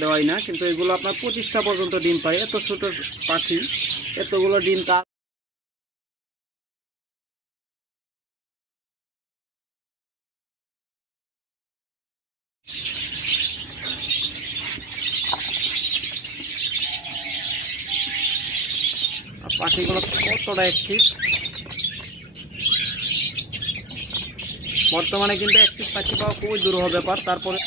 দেওয়াই না, কিন্তু এগুলো আপনার পঁচিশটা পর্যন্ত ডিম পায়। এত ছোট পাখি, এতগুলো ডিম তা পাখিগুলো কতটা অ্যাক্টিভ বর্তমানে কিন্তু অ্যাক্টিভ পাখি পাওয়া খুবই দুরূহ ব্যাপার। তারপরে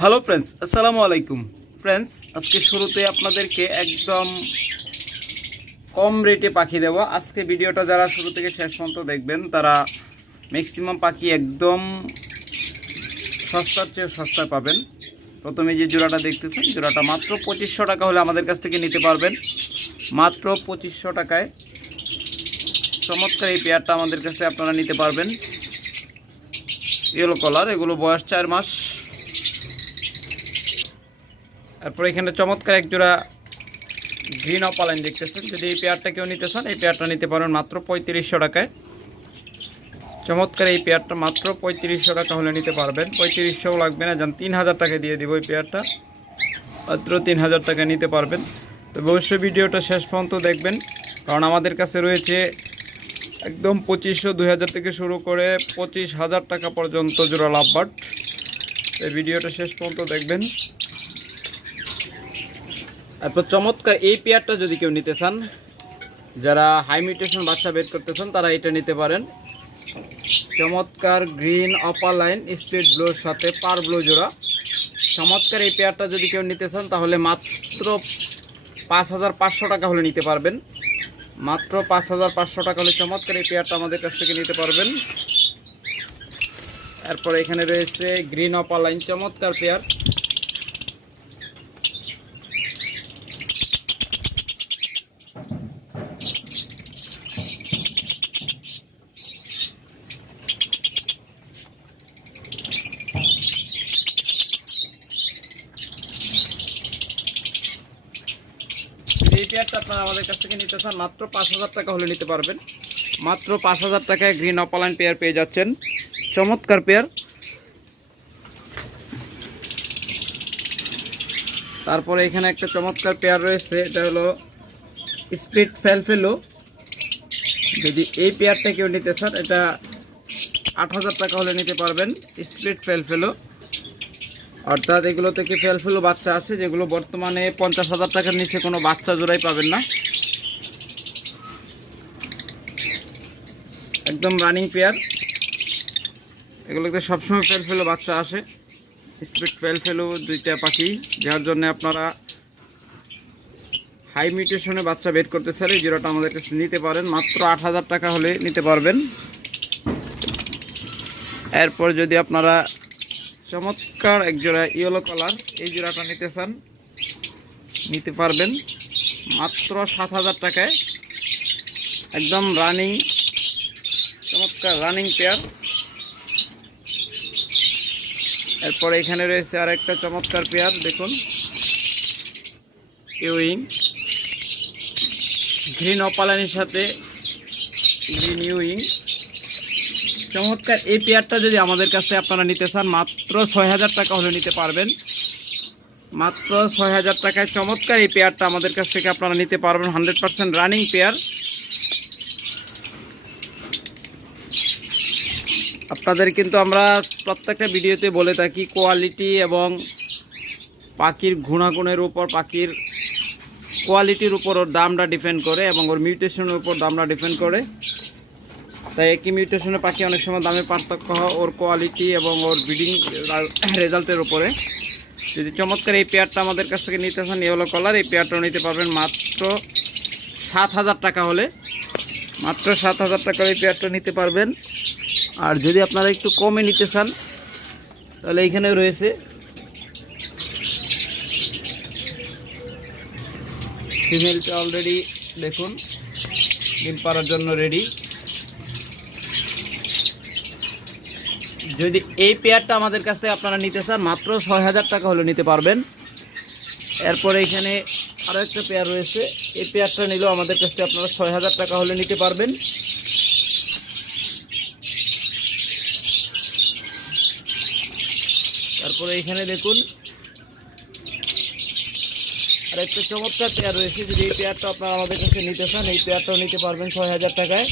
হ্যালো ফ্রেন্ডস আসসালামু আলাইকুম ফ্রেন্ডস আজকে শুরুতে আপনাদেরকে একদম কম রেটে পাখি দেবো। আজকে ভিডিওটা যারা শুরু থেকে শেষ পর্যন্ত দেখবেন, তারা ম্যাক্সিমাম পাখি একদম সস্তার চেয়ে সস্তায় পাবেন। প্রথমে যে জোড়াটা দেখতেছেন, জোড়াটা মাত্র পঁচিশশো টাকা হলে আমাদের কাছ থেকে নিতে পারবেন। মাত্র পঁচিশশো টাকায় চমৎকার এই পেয়ারটা আমাদের কাছে আপনারা নিতে পারবেন। ইয়েলো কলার এগুলো বয়স চার মাস। তারপর এখানে চমৎকার এক জোড়া গ্রিন অপালাইন দেখতেছেন। যদি এই পেয়ারটা কেউ নিতে চান, এই পেয়ারটা নিতে পারেন মাত্র পঁয়ত্রিশশো টাকায়। চমৎকার এই পেয়ারটা মাত্র পঁয়ত্রিশশো টাকা হলে নিতে পারবেন। পঁয়ত্রিশশো লাগবে না, যান তিন হাজার টাকা দিয়ে দিব এই পেয়ারটা মাত্র তিন হাজার টাকা নিতে পারবেন। তবে অবশ্যই ভিডিওটা শেষ পর্যন্ত দেখবেন, কারণ আমাদের কাছে রয়েছে একদম পঁচিশশো, দুই হাজার থেকে শুরু করে পঁচিশ হাজার টাকা পর্যন্ত জোড়া লাভবাট। এই ভিডিওটা শেষ পর্যন্ত দেখবেন। তারপর চমৎকার এই পেয়ারটা যদি কেউ নিতে চান, যারা হাই মিউটেশন বাচ্চা বের করতে চান, তারা এটা নিতে পারেন। চমৎকার green upper line speed blur সাথে পার ব্লো জোড়া। চমৎকার এই পেয়ারটা যদি কেউ নিতে চান, তাহলে মাত্র পাঁচ হাজার পাঁচশো টাকা হলে নিতে পারবেন। মাত্র পাঁচ হাজার পাঁচশো টাকা হলে চমৎকার এই পেয়ারটা আমাদের কাছ থেকে নিতে পারবেন। তারপর এখানে রয়েছে গ্রিন অপার লাইন চমৎকার পেয়ার এই পেয়ারটা আপনারা আমাদের কাছ থেকে নিতে চান মাত্র পাঁচ হাজার টাকা হলে নিতে পারবেন। মাত্র পাঁচ হাজার টাকায় গ্রিন অপালাইন পেয়ার পেয়ে যাচ্ছেন। চমৎকার পেয়ার। তারপরে এখানে একটা চমৎকার পেয়ার রয়েছে, এটা হলো স্প্লিট ফেলফেলো যদি এই পেয়ারটা কেউ নিতে চান, এটা আট হাজার টাকা হলে নিতে পারবেন স্প্লিট ফেলফেলো অর্থাৎ এগুলো থেকে ফেলফেলো বাচ্চা আছে, যেগুলো বর্তমানে পঞ্চাশ হাজার টাকার নিচে কোনো বাচ্চা জোড়াই পাবেন না। একদম রানিং পেয়ার এগুলোতে সবসময় ফেলফেলো বাচ্চা আসে। স্পিড ফেলফেলো দুইটা পাখি, যার জন্য আপনারা হাই মিউটেশনে বাচ্চা বের করতে চাইলে জিরোটা আমাদের কাছে নিতে পারেন। মাত্র আট হাজার টাকা হলে নিতে পারবেন। এরপর যদি আপনারা চমৎকার এক জোড়া ইয়েলো কালার এই জোড়াটা নিতে চান, নিতে পারবেন। মাত্র সাত হাজার টাকায়। একদম রানিং চমৎকার রানিং পেয়ার এরপরে এখানে রয়েছে আর একটা চমৎকার পেয়ার দেখুন। ইউইং গ্রিন অপালানির সাথে গ্রিন ইউইং চমৎকার এই পেয়ারটা যদি আমাদের কাছে আপনারা নিতে চান, মাত্র ছয় হাজার টাকা হলে নিতে পারবেন। মাত্র ছয় হাজার টাকায় চমৎকার এই পেয়ারটা আমাদের কাছ থেকে আপনারা নিতে পারবেন, হান্ড্রেড পার্সেন্ট রানিং পেয়ার। আপনাদের কিন্তু আমরা প্রত্যেকটা ভিডিওতে বলে থাকি কোয়ালিটি এবং পাখির গুণাগুণের উপর, পাখির কোয়ালিটির উপর ওর দামটা ডিপেন্ড করে এবং ওর মিউটেশনের উপর দামটা ডিপেন্ড করে। তাই একই মিউটেশনের পাখি অনেক সময় দামের পার্থক্য হয় ওর কোয়ালিটি এবং ওর ব্রিডিং রেজাল্টের উপরে। যদি চমৎকার এই পেয়ারটা আমাদের কাছ থেকে নিতে চান ইয়েলো কালার এই পেয়ারটাও নিতে পারবেন মাত্র সাত হাজার টাকা হলে। মাত্র সাত হাজার টাকার এই পেয়ারটা নিতে পারবেন। আর যদি আপনারা একটু কমে নিতে চান, তাহলে এইখানে রয়েছে। ফিমেলটা অলরেডি দেখুন, ডিম পাড়ার জন্য রেডি যদি এই পেয়ারটা আমাদের কাছ থেকে আপনারা নিতে চান, মাত্র ছয় হাজার টাকা হলে নিতে পারবেন। এরপরে এখানে আরও একটা পেয়ার রয়েছে। এই পেয়ারটা নিলেও আমাদের কাছ থেকে আপনারা ছয় হাজার টাকা হলে নিতে পারবেন। তারপরে এখানে দেখুন, আর একটা চমৎকার পেয়ার রয়েছে। যদি এই পেয়ারটা আপনারা আমাদের কাছে নিতে চান, এই পেয়ারটাও নিতে পারবেন ছয় হাজার টাকায়।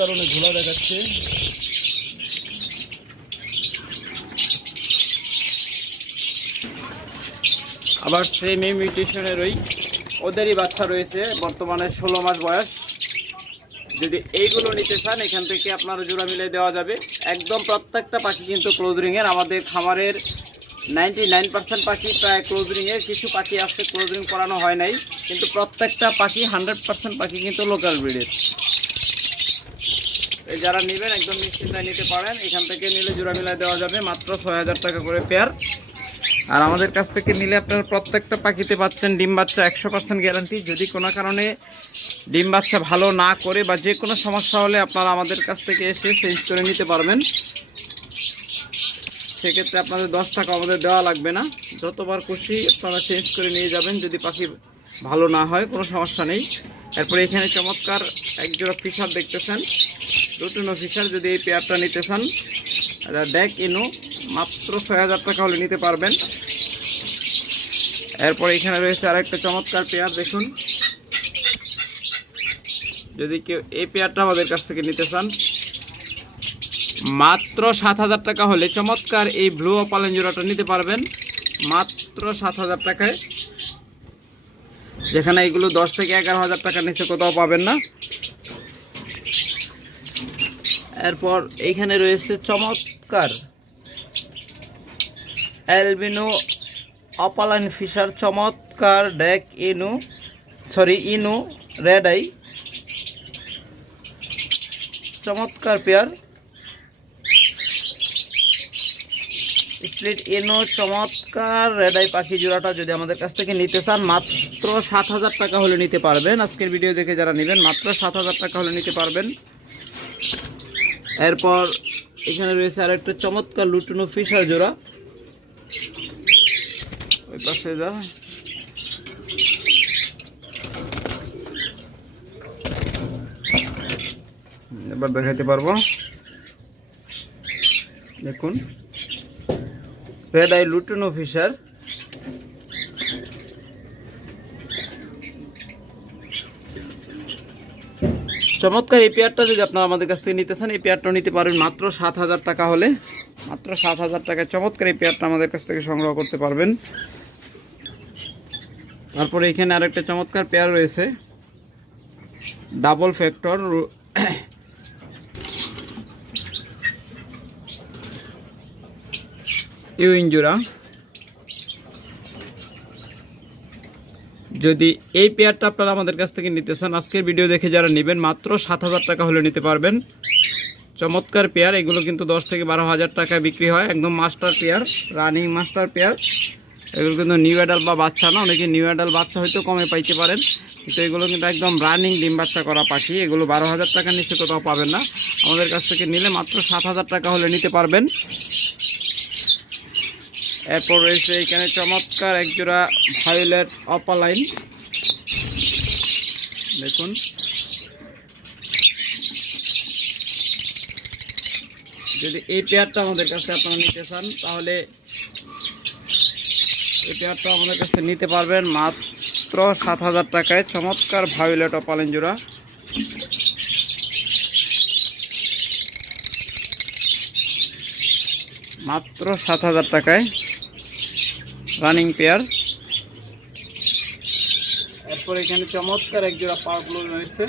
কারণে ঘোলা দেখাচ্ছে। আবার সেম এই মিউটেশনের ওই ওদেরই বাচ্চা রয়েছে, বর্তমানে ষোলো মাস বয়স। যদি এইগুলো নিতে চান, এখান থেকে আপনার জোড়া মিলে দেওয়া যাবে। একদম প্রত্যেকটা পাখি কিন্তু ক্লোজ রিংয়ের আমাদের খামারের নাইনটি নাইন পার্সেন্ট পাখি প্রায় ক্লোজ রিংয়ের কিছু পাখি আছে ক্লোজ রিং করানো হয় নাই, কিন্তু প্রত্যেকটা পাখি হান্ড্রেড পার্সেন্ট পাখি কিন্তু লোকাল ব্রিডের যারা নেবেন, একদম নিশ্চিন্তায় নিতে পারেন। এখান থেকে নিলে জোড়া মিলায় দেওয়া যাবে, মাত্র ছয় হাজার টাকা করে পেয়ার আর আমাদের কাছ থেকে নিলে আপনারা প্রত্যেকটা পাখিতে পাচ্ছেন ডিম বাচ্চা একশো পার্সেন্ট গ্যারান্টি যদি কোনো কারণে ডিম বাচ্চা ভালো না করে বা যে কোনো সমস্যা হলে আপনারা আমাদের কাছ থেকে এসে চেঞ্জ করে নিতে পারবেন। সেক্ষেত্রে আপনাদের দশ টাকা আমাদের দেওয়া লাগবে না। যতবার খুশি আপনারা চেঞ্জ করে নিয়ে যাবেন, যদি পাখি ভালো না হয়, কোনো সমস্যা নেই। এরপরে এখানে চমৎকার একজোড়া ফিশার দেখতেছেন। রুটিনো ফিশার যদি এই পেয়ারটা নিতে চান ড্যাক ইনো মাত্র ছয় হাজার টাকা হলে নিতে পারবেন। এরপর এখানে রয়েছে আরেকটা চমৎকার পেয়ার দেখুন। যদি কেউ এই পেয়ারটা আমাদের কাছ থেকে নিতে চান, মাত্র সাত হাজার টাকা হলে চমৎকার এই ব্লু অপালেন জোড়াটা নিতে পারবেন। মাত্র সাত হাজার টাকায়। যেখানে এগুলো দশ থেকে এগারো হাজার টাকার নিচে কোথাও পাবেন না। এরপর এইখানে রয়েছে চমৎকার অ্যালবিনো, অপালাইন ফিশার, চমৎকার day ino, sorry, ino, red eye, চমৎকার পেয়ার, স্প্লিট ইনো, চমৎকার রেড আই পাখি জোড়াটা যদি আমাদের কাছ থেকে নিতে চান, মাত্র সাত হাজার টাকা হলে নিতে পারবেন। আজকের ভিডিও দেখে যারা নেবেন, মাত্র সাত হাজার টাকা হলে নিতে পারবেন। এরপর এখানে রয়েছে আর একটা চমৎকার লুটুনো ফিশার জোড়া। ওই পাশে যা। এবার দেখাইতে পারব। দেখুন। Red eye lutino fischer. চমৎকার এই পেয়ারটা যদি আপনারা আমাদের কাছ থেকে নিতে চান, এই পেয়ারটা নিতে পারবেন মাত্র সাত হাজার টাকা হলে। মাত্র সাত হাজার টাকায় চমৎকার এই পেয়ারটা আমাদের কাছ থেকে সংগ্রহ করতে পারবেন। তারপরে এখানে আরেকটা চমৎকার পেয়ার রয়েছে। ডাবল ফ্যাক্টর ইউ জোড়া যদি এই পেয়ারটা আপনারা আমাদের কাছ থেকে নিতে চান, আজকের ভিডিও দেখে যারা নেবেন, মাত্র সাত হাজার টাকা হলে নিতে পারবেন। চমৎকার পেয়ার, এগুলো কিন্তু দশ থেকে বারো হাজার টাকায় বিক্রি হয়, একদম master pair, running master pair. এগুলো কিন্তু নিউ অ্যাডাল বা বাচ্চা না, অনেকে নিউ অ্যাডাল বাচ্চা হয়তো কমে পাইতে পারেন। কিন্তু এগুলো কিন্তু একদম রানিং ডিম বাচ্চা করা পাখি, এগুলো বারো হাজার টাকার নিচে কোথাও পাবেন না। আমাদের কাছ থেকে নিলে মাত্র সাত হাজার টাকা হলে নিতে পারবেন। এরপর রয়েছে এখানে চমৎকার একজোড়া ভায়োলেট অপালাইন দেখুন। যদি এই পেয়ারটা আমাদের কাছে আপনারা নিতে চান, তাহলে এই পেয়ারটা আমাদের কাছে নিতে পারবেন মাত্র সাত হাজার টাকায়। চমৎকার ভায়োলেট অপালাইন জোড়া। মাত্র সাত হাজার টাকায়। রানিং পেয়ার এরপর এখানে চমৎকার এক জোড়া পাওয়ার রয়েছে।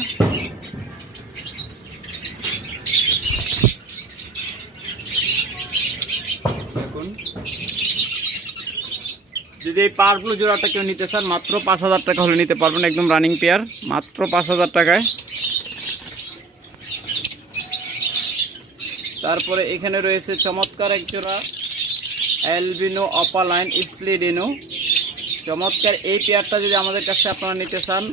যদি এই পাওয়ারফুল জোড়াটা কেউ নিতে চান, মাত্র পাঁচ হাজার টাকা হলে নিতে পারবেন একদম রানিং পেয়ার মাত্র পাঁচ হাজার টাকায়। তারপরে এখানে রয়েছে চমৎকার এক জোড়া অ্যালবিনো অপালাইন স্প্লিডিনো চমৎকার, এই পেয়ারটা যদি আমাদের কাছে আপনারা নিতে চান,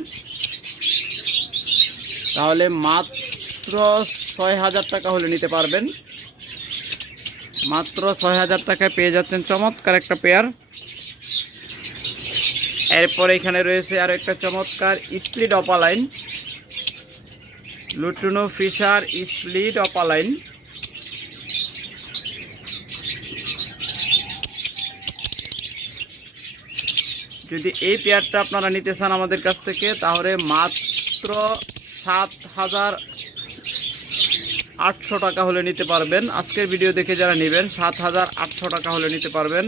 তাহলে মাত্র ছয় হাজার টাকা হলে নিতে পারবেন। মাত্র ছয় হাজার টাকায় পেয়ে যাচ্ছেন চমৎকার একটা পেয়ার। এরপর এখানে রয়েছে আর একটা চমৎকার split opaline lutino Fischer split opaline যদি এই পেয়ারটা আপনারা নিতে চান আমাদের কাছ থেকে, তাহলে মাত্র সাত হাজার আটশো টাকা হলে নিতে পারবেন। আজকের ভিডিও দেখে যারা নেবেন, সাত হাজার আটশো টাকা হলে নিতে পারবেন।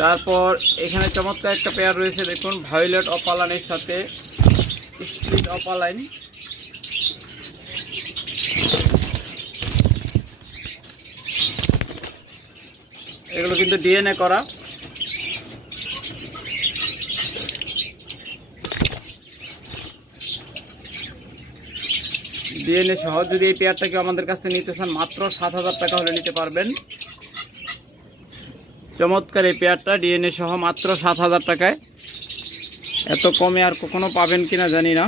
তারপর এখানে চমৎকার একটা পেয়ার রয়েছে, দেখুন ভায়োলেট অপালাইনের সাথে স্প্লিট অপালাইন এগুলো কিন্তু ডিএনএ করা। ডিএনএ সহ যদি এই পেয়ারটাকে আমাদের কাছ নিতে চান, মাত্র সাত হাজার টাকা হলে নিতে পারবেন। চমৎকার এই পেয়ারটা ডিএনএ সহ মাত্র সাত হাজার টাকায়। এত কমে আর কখনো পাবেন কিনা জানি না।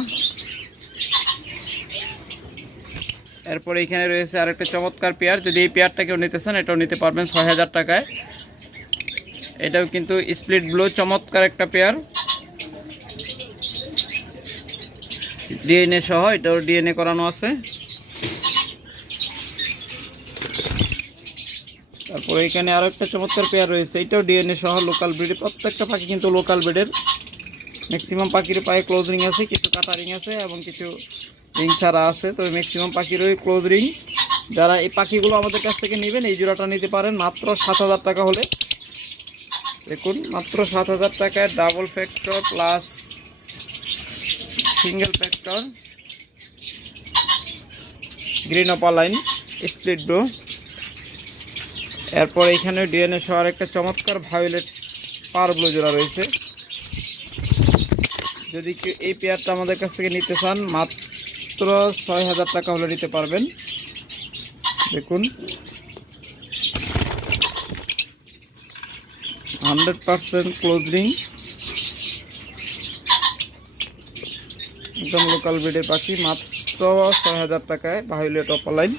এরপর এখানে রয়েছে আরেকটা চমৎকার পেয়ার। যদি এই পেয়ারটা কেউ নিতে চান, এটাও নিতে পারবেন ছয় হাজার টাকায়। এটাও কিন্তু স্প্লিট ব্লু, চমৎকার একটা পেয়ার। ডিএনএ সহ এটাও ডিএনএ করানো আছে তারপর এখানে আরও একটা চমৎকার পেয়ার রয়েছে। এটাও ডিএনএ সহ লোকাল ব্রিডের প্রত্যেকটা পাখি কিন্তু লোকাল ব্রিডের ম্যাক্সিমাম পাখির পায়ে ক্লোজ রিং আছে, কিছু কাটা রিং আছে এবং কিছু রিং ছাড়া আছে। তবে ম্যাক্সিমাম পাখিরই ক্লোজ রিং যারা এই পাখিগুলো আমাদের কাছ থেকে নেবেন, এই জোড়াটা নিতে পারেন। মাত্র সাত হাজার টাকা হলে। দেখুন, মাত্র সাত হাজার টাকায় double factor plus single factor green opaline split blue এরপর এখানে ডিএনএ সহ একটা চমৎকার ভায়োলেট পার ব্লু জোড়া রয়েছে। যদি কেউ এই পেয়ারটা আমাদের কাছ থেকে নিতে চান, মাত্র ছয় হাজার টাকা হলে নিতে পারবেন। দেখুন। হান্ড্রেড পারসেন্ট ক্লোজিং একদম লোকাল ব্রিডের পাখি, মাত্র ছয় হাজার টাকায় ভায়োলেট অপালাইন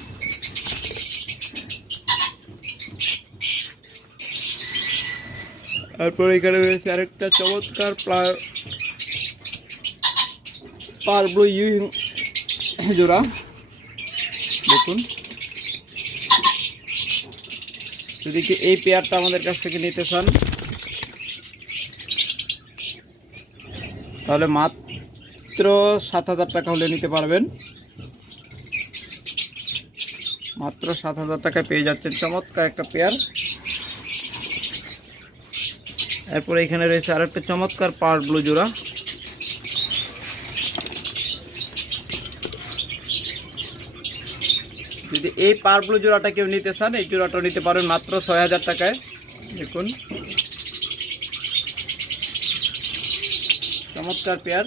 তারপর এখানে রয়েছে আরেকটা চমৎকার পারব্লো ইউ জোড়া। দেখুন। যদি কি এই পেয়ারটা আমাদের কাছ থেকে নিতে চান, তাহলে মাত্র সাত হাজার টাকা হলে নিতে পারবেন। মাত্র সাত হাজার টাকায় পেয়ে যাচ্ছেন চমৎকার একটা পেয়ার। এরপরে এখানে রয়েছে আর একটা চমৎকার পাওয়ার ব্লু জোড়া। যদি এই পাওয়ার ব্লু জোড়াটা কেউ নিতে চান এই জোড়াটা নিতে পারেন মাত্র ছয় হাজার টাকায়। দেখুন। চমৎকার পেয়ার।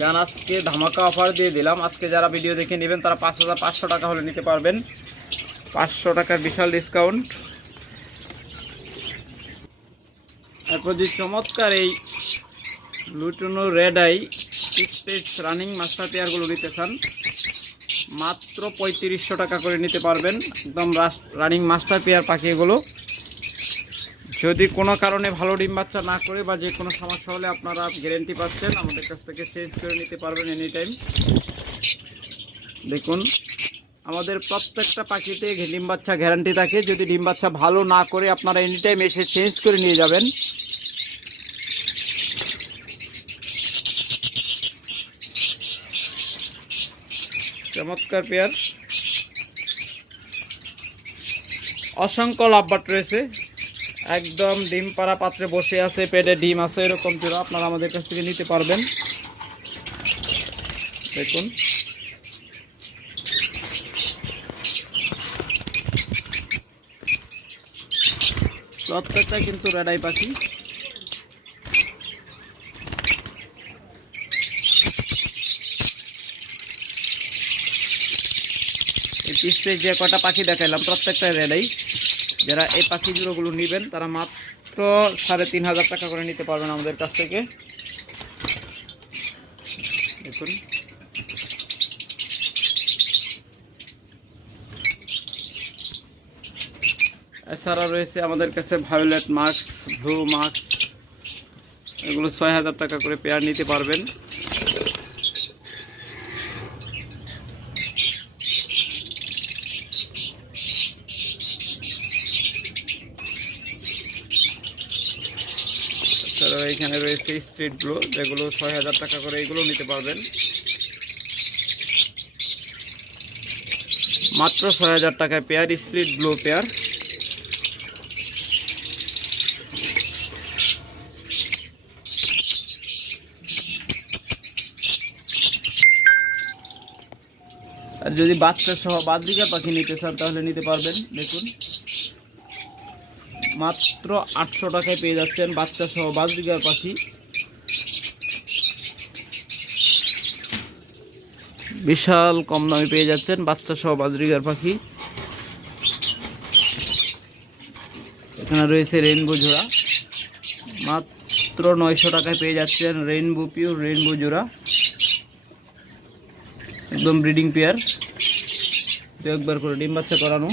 যান আজকে ধামাকা অফার দিয়ে দিলাম। আজকে যারা ভিডিও দেখে নেবেন তারা পাঁচ হাজার পাঁচশো টাকা হলে নিতে পারবেন। পাঁচশো টাকার বিশাল ডিসকাউন্ট তারপর চমৎকার এই lutino red eye space running master পেয়ারগুলো নিতে চান। মাত্র পঁয়ত্রিশশো টাকা করে নিতে পারবেন একদম রানিং মাস্টার পেয়ার পাখি এগুলো যদি কোনো কারণে ভালো ডিম বাচ্চা না করে বা যে কোনো সমস্যা হলে আপনারা গ্যারেন্টি পাচ্ছেন, আমাদের কাছ থেকে চেঞ্জ করে নিতে পারবেন এনি টাইম দেখুন, আমাদের প্রত্যেকটা পাখিতে ডিম বাচ্চা গ্যারান্টি থাকে। যদি ডিম বাচ্চা ভালো না করে আপনারা এনি টাইম এসে চেঞ্জ করে নিয়ে যাবেন চমৎকার পেয়ার অসংখ্য লাভবাট রয়েছে। একদম ডিম পাড়া পাত্রে বসে আছে, পেটে ডিম আছে, এরকম জোড়া আপনারা আমাদের কাছ থেকে নিতে পারবেন। দেখুন। প্রত্যেকটা কিন্তু রেডাই পাখি। পিসে যে কটা পাখি দেখাইলাম, প্রত্যেকটা রেডাই। যারা এই পাখি জুড়োগুলো নেবেন, তারা মাত্র সাড়ে তিন হাজার টাকা করে নিতে পারবেন আমাদের কাছ থেকে। দেখুন। এছাড়া রয়েছে আমাদের কাছে ভায়োলেট মাস্ক, ব্লু মাস্ক, এগুলো ছয় হাজার টাকা করে পেয়ার নিতে পারবেন এছাড়াও এখানে স্পিডগুলো যেগুলো ছয় হাজার টাকা করে, এগুলো নিতে পারবেন। মাত্র ছয় হাজার টাকায় পেয়ার, স্প্লিট ব্লু পেয়ার। আর যদি বাচ্চা সহ বাদরিকা পাখি নিতে চান, তাহলে নিতে পারবেন। দেখুন। মাত্র আটশো টাকায় পেয়ে যাচ্ছেন বাচ্চা সহ বাজরিকার পাখি। বিশাল কম দামে পেয়ে যাচ্ছেন বাচ্চা সহ বাজরিকার পাখি। এখানে রয়েছে রেইনবো জোড়া। মাত্র নয়শো টাকায় পেয়ে যাচ্ছেন রেইনবো পিওর, রেইনবো জোড়া। একদম ব্রিডিং পেয়ার। দু একবার করে ডিম বাচ্চা করানো।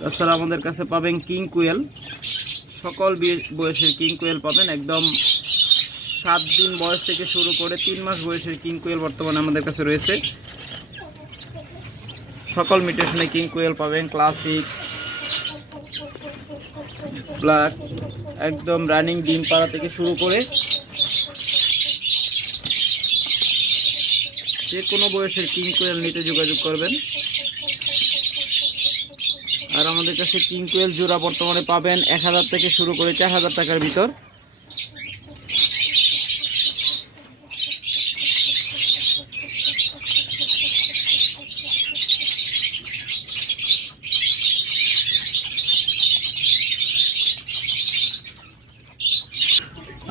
তাছাড়া আমাদের কাছে পাবেন কিং কুয়েল। সকল বিয়ে- বয়সের কিং কুয়েল পাবেন, একদম সাত দিন বয়স থেকে শুরু করে তিন মাস বয়সের কিং কুয়েল বর্তমানে আমাদের কাছে রয়েছে। সকল মিটেশনে কিং কুয়েল পাবেন, ক্লাসিক, ব্ল্যাক, একদম রানিং ডিম পাড়া থেকে শুরু করে যে কোনো বয়সের কিং কোয়েল নিতে যোগাযোগ করবেন। আর আমাদের কাছে কিং কোয়েল জোড়া বর্তমানে পাবেন এক হাজার থেকে শুরু করে চার হাজার টাকার ভিতর।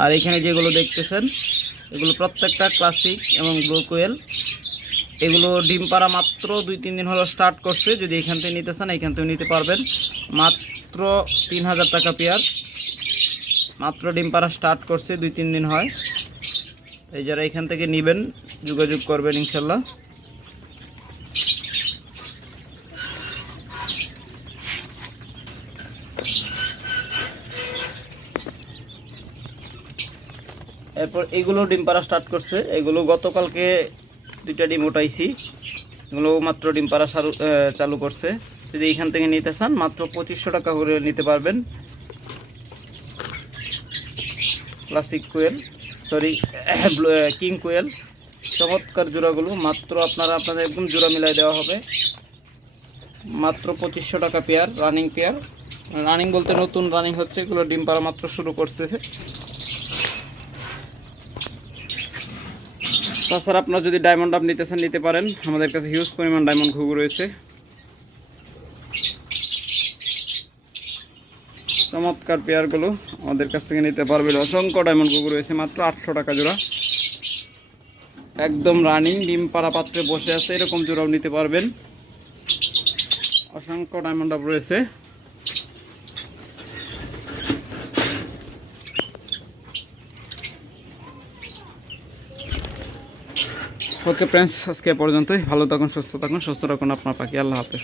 আর এখানে যেগুলো দেখতেছেন, এগুলো প্রত্যেকটা ক্লাসিক এবং ব্লু কোয়েল এগুলো ডিম পাড়া মাত্র দুই, তিন দিন হলো স্টার্ট করছে। যদি এখান থেকে নিতে চান, এখান থেকে নিতে পারবেন। মাত্র তিন হাজার টাকা পেয়ার। মাত্র ডিম পাড়া স্টার্ট করছে, দুই, তিন দিন হয়। এই যারা এখান থেকে নেবেন, যোগাযোগ করবেন ইনশাল্লাহ। এরপর এগুলো ডিম পাড়া স্টার্ট করছে। এগুলো গতকালকে দুইটা ডিম উঠাইছি। এগুলো মাত্র ডিম পাড়া চালু করছে। যদি এখান থেকে নিতে চান, মাত্র পঁচিশশো টাকা করে নিতে পারবেন। Classic quail sorry king quail চমৎকার জোড়াগুলো, মাত্র আপনারা আপনাদের একদম জোড়া মিলাই দেওয়া হবে। মাত্র পঁচিশশো টাকা পেয়ার রানিং পেয়ার রানিং বলতে নতুন রানিং হচ্ছে, এগুলো ডিম পাড়া মাত্র শুরু করতেছে। তাছাড়া আপনার যদি ডায়মন্ড আপ নিতে চান নিতে পারেন। আমাদের কাছে হিউজ পরিমাণ ডায়মন্ড ঘুঘু রয়েছে। চমৎকার পেয়ারগুলো আমাদের কাছ থেকে নিতে পারবেন। অসংখ্য ডায়মন্ড ঘুঘু রয়েছে, মাত্র আটশো টাকা জোড়া। একদম রানিং ডিম পাড়া পাত্রে বসে আছে, এরকম জোড়াও নিতে পারবেন। অসংখ্য ডায়মন্ড আপ রয়েছে। ওকে ফ্রেন্ডস আজকে পর্যন্তই। ভালো থাকুন সুস্থ থাকুন সুস্থ রাখুন আপনার পাখি। আল্লাহ হাফেজ।